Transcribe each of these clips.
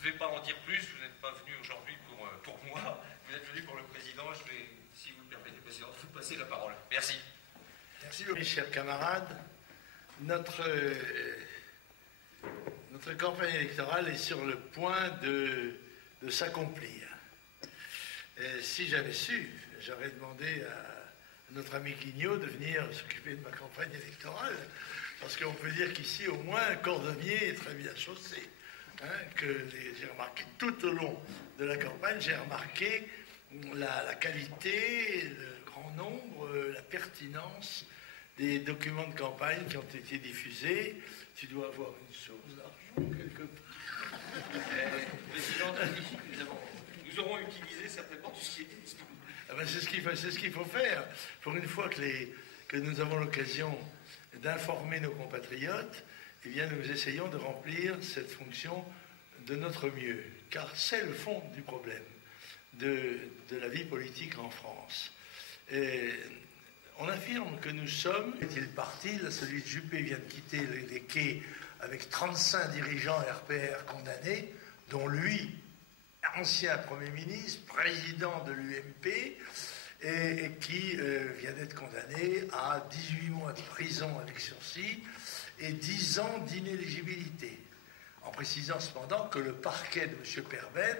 Je ne vais pas en dire plus, vous n'êtes pas venu aujourd'hui pour moi, vous êtes venu pour le président. Je vais, si vous le permettez, président, vous passer la parole. Merci. Merci, mes chers camarades. Notre campagne électorale est sur le point de s'accomplir. Si j'avais su, j'aurais demandé à notre ami Guignot de venir s'occuper de ma campagne électorale, parce qu'on peut dire qu'ici, au moins, un cordonnier est très bien chaussé. J'ai remarqué tout au long de la campagne, j'ai remarqué la qualité, le grand nombre, la pertinence des documents de campagne qui ont été diffusés. Tu dois avoir une source d'argent quelque part. Président, nous aurons utilisé certainement tout ce qui était disponible. Ah ben c'est ce qu'il faut faire. Pour une fois que nous avons l'occasion d'informer nos compatriotes, eh bien, nous essayons de remplir cette fonction de notre mieux, car c'est le fond du problème de la vie politique en France. On affirme que nous sommes, est-il parti, là, celui de Juppé vient de quitter les quais avec 35 dirigeants RPR condamnés, dont lui, ancien Premier ministre, président de l'UMP, et qui vient d'être condamné à 18 mois de prison avec sursis et 10 ans d'inéligibilité, en précisant cependant que le parquet de M. Perben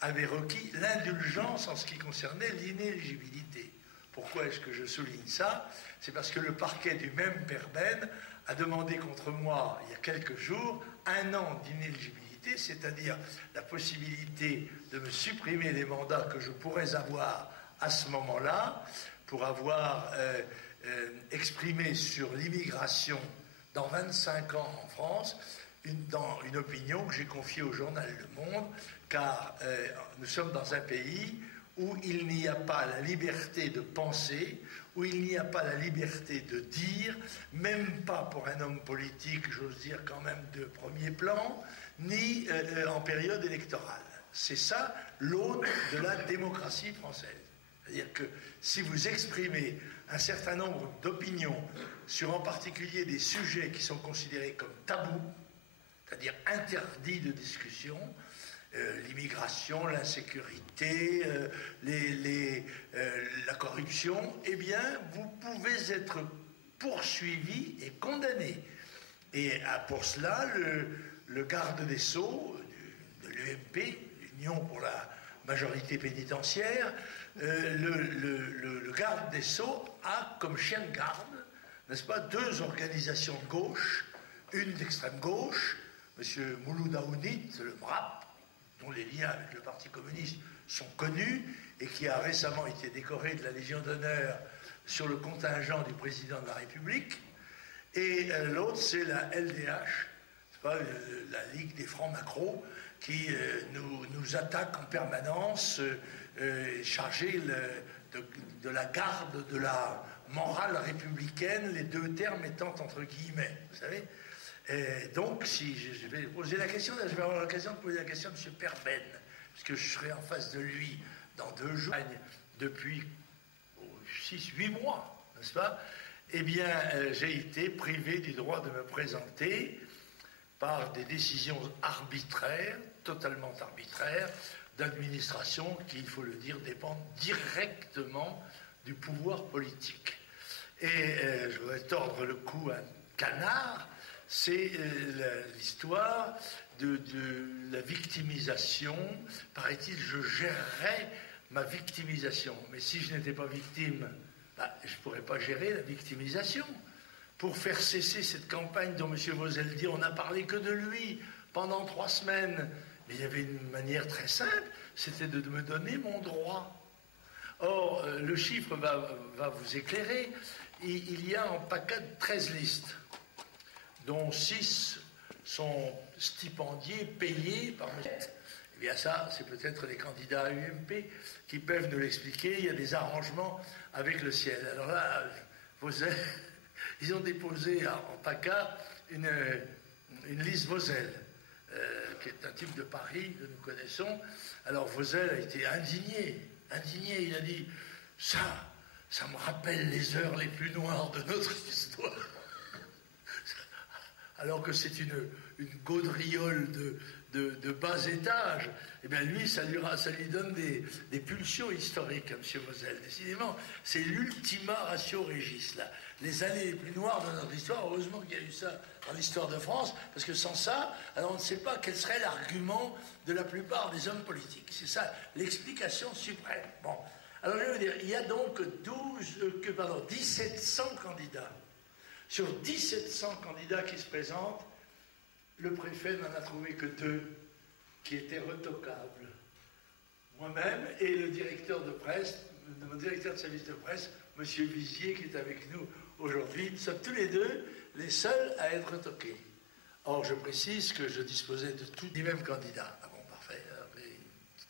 avait requis l'indulgence en ce qui concernait l'inéligibilité. Pourquoi est-ce que je souligne ça? C'est parce que le parquet du même Perben a demandé contre moi, il y a quelques jours, 1 an d'inéligibilité, c'est-à-dire la possibilité de me supprimer les mandats que je pourrais avoir à ce moment-là, pour avoir exprimé sur l'immigration dans 25 ans en France, dans une opinion que j'ai confiée au journal Le Monde, car nous sommes dans un pays où il n'y a pas la liberté de penser, où il n'y a pas la liberté de dire, même pas pour un homme politique, j'ose dire quand même de premier plan, ni en période électorale. C'est ça l'hôte de la démocratie française. C'est-à-dire que si vous exprimez un certain nombre d'opinions sur en particulier des sujets qui sont considérés comme tabous, c'est-à-dire interdits de discussion, l'immigration, l'insécurité, la corruption, eh bien, vous pouvez être poursuivi et condamné. Et pour cela, le garde des Sceaux de l'UMP, l'Union pour la majorité pénitentiaire, le garde des Sceaux a comme chien de garde, n'est-ce pas, 2 organisations de gauche, une d'extrême gauche, M. Mouloud Aounit, le MRAP, dont les liens avec le Parti communiste sont connus et qui a récemment été décoré de la Légion d'honneur sur le contingent du président de la République, et l'autre c'est la LDH, c'est pas, la Ligue des Francs-Macron, qui nous attaque en permanence, chargée de la garde de la morale républicaine, les 2 termes étant entre guillemets, vous savez. Donc, si je vais poser la question, je vais avoir l'occasion de poser la question à M. Perben, puisque je serai en face de lui dans 2 jours, depuis 6-8 mois, n'est-ce pas? Eh bien, j'ai été privé du droit de me présenter par des décisions arbitraires, totalement arbitraires, d'administration qui, il faut le dire, dépendent directement du pouvoir politique. Et je voudrais tordre le cou à un canard, c'est l'histoire de la victimisation. Paraît-il, je gérerais ma victimisation. Mais si je n'étais pas victime, je ne pourrais pas gérer la victimisation. Pour faire cesser cette campagne dont M. Vauzel dit on n'a parlé que de lui pendant 3 semaines. Mais il y avait une manière très simple, c'était de me donner mon droit. Or, le chiffre va vous éclairer. Il y a en PACA 13 listes, dont 6 sont stipendiés, payés par M. Eh bien ça, c'est peut-être les candidats à UMP qui peuvent nous l'expliquer. Il y a des arrangements avec le ciel. Alors là, Vauzel, ils ont déposé en PACA une liste Vauzel, qui est un type de Paris que nous connaissons. Alors Vauzel a été indigné, il a dit « ça me rappelle les heures les plus noires de notre histoire ». Alors que c'est une gaudriole de bas étage, eh bien lui, ça lui donne des pulsions historiques, M. Moselle. Décidément, c'est l'ultima ratio regis, là. Les années les plus noires de notre histoire, heureusement qu'il y a eu ça dans l'histoire de France, parce que sans ça, alors on ne sait pas quel serait l'argument de la plupart des hommes politiques. C'est ça l'explication suprême. Bon, alors je veux dire, il y a donc 1700 candidats. Sur 1700 candidats qui se présentent, le préfet n'en a trouvé que 2 qui étaient retocables. Moi-même et le directeur de presse, mon directeur de service de presse, M. Vizier, qui est avec nous aujourd'hui. Nous sommes tous les 2 les seuls à être retoqués. Or, je précise que je disposais de tous les mêmes candidats. Ah bon, parfait.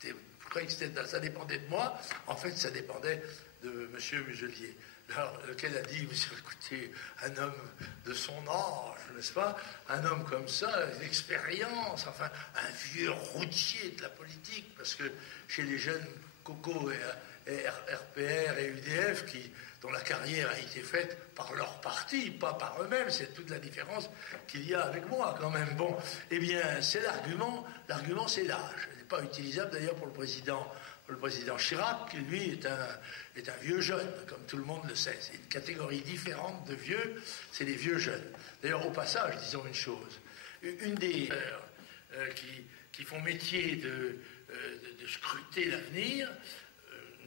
Je croyais que ça dépendait de moi. En fait, ça dépendait de M. Muselier. Alors, lequel a dit, écoutez, un homme de son âge, n'est-ce pas? Un homme comme ça, une expérience, enfin, un vieux routier de la politique, parce que chez les jeunes Coco et RPR et UDF, dont la carrière a été faite par leur parti, pas par eux-mêmes, c'est toute la différence qu'il y a avec moi, quand même. Bon, eh bien, c'est l'argument c'est l'âge. Il n'est pas utilisable, d'ailleurs, pour le président Chirac, qui, lui, est un vieux jeune, comme tout le monde le sait. C'est une catégorie différente de vieux, c'est les vieux jeunes. D'ailleurs, au passage, disons une chose. Une des qui font métier de scruter l'avenir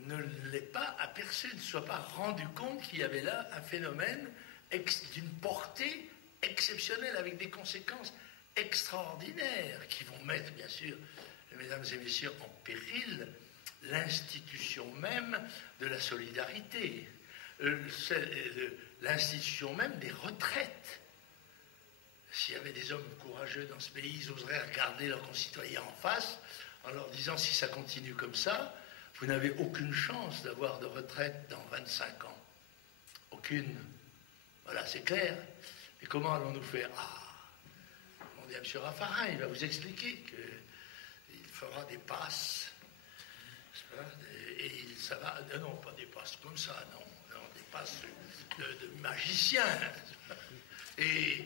ne l'est pas aperçu, ne soit pas rendu compte qu'il y avait là un phénomène d'une portée exceptionnelle, avec des conséquences extraordinaires, qui vont mettre, bien sûr, mesdames et messieurs, en péril l'institution même de la solidarité, l'institution même des retraites. S'il y avait des hommes courageux dans ce pays, ils oseraient regarder leurs concitoyens en face en leur disant, si ça continue comme ça, vous n'avez aucune chance d'avoir de retraite dans 25 ans. Aucune. Voilà, c'est clair. Et comment allons-nous faire? On dit à M. Raffarin, il va vous expliquer qu'il fera des passes. Et ça va, non, pas des passes comme ça, non, des passes de magicien. Et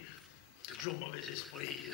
toujours mauvais esprit.